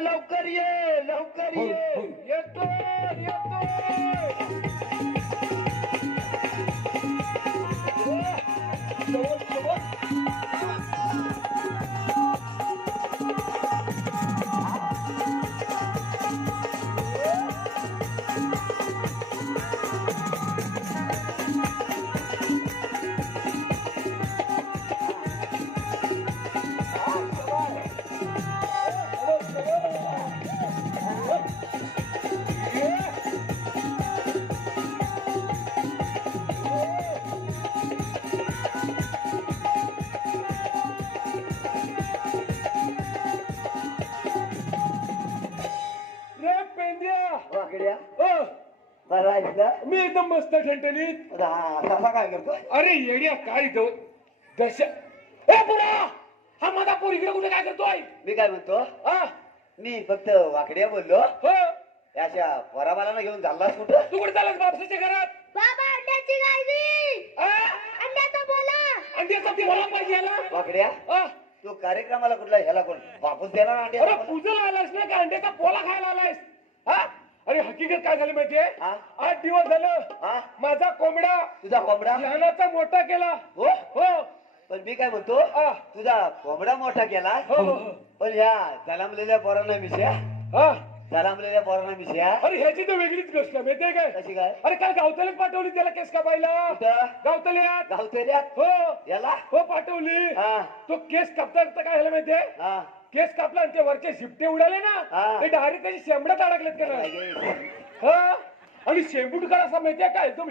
लवकर ये लवकर हो, ये हो. येतो येतो रे पेंद्या वाकड्या ओ बरं आहेस ना मी एकदम मस्त ठणठणीत कसा काय करतो अरे येड्या काय इथं दश ए पुरा हा माझा पोर इकडे कुठे काय करतोय मी काय म्हणतो हा मी फक्त वाकड्या बोललो हो अशा पोराबालांना घेऊन चाललास कुठं तू कुठे चालला बापसाच्या घरात बाबा अंड्याची गावी आ? अंड्याचा बोला अंड्याचा बोला पाहिजे याला वाकड्या आ? तू कार्यक्रमाला कुठला ह्याला कोण बापूस देणार अंडे अरे पूजेला आलायस ना का अंड्याचा पोला खायला आलायस हा अरे हकीकत काय झाली माहितीये हा? 8 दिवस झालं हा माझा कोंबडा तुझा कोंबडा लहानाचा मोठा केला हो हो पण मी काय म्हणतो आ. तुझा कोंबडा मोठा केला हो, हो, हो. पण ह्या जलामलेल्या पोरांना मिश्या हा जलामलेल्या पोरांना मिश्या अरे ह्याची तर वेगळीच गोष्ट आहे, माहितीये काय कशी काय अरे काल गावतलीत पाठवली त्याला केस कापायला कुठं गावतल्यात गावतल्यात हो याला हो पाठवली हा तो केस कापता काय झालं माहितीये हा केस कापला आणि ते वरचे शिपटे उडाले ना हा. ते डायरेक्ट त्याची शेंबड्यात अडकलेत का नाही काय गे? हा आणि शेंबूट करा असं माहितीये काय एकदम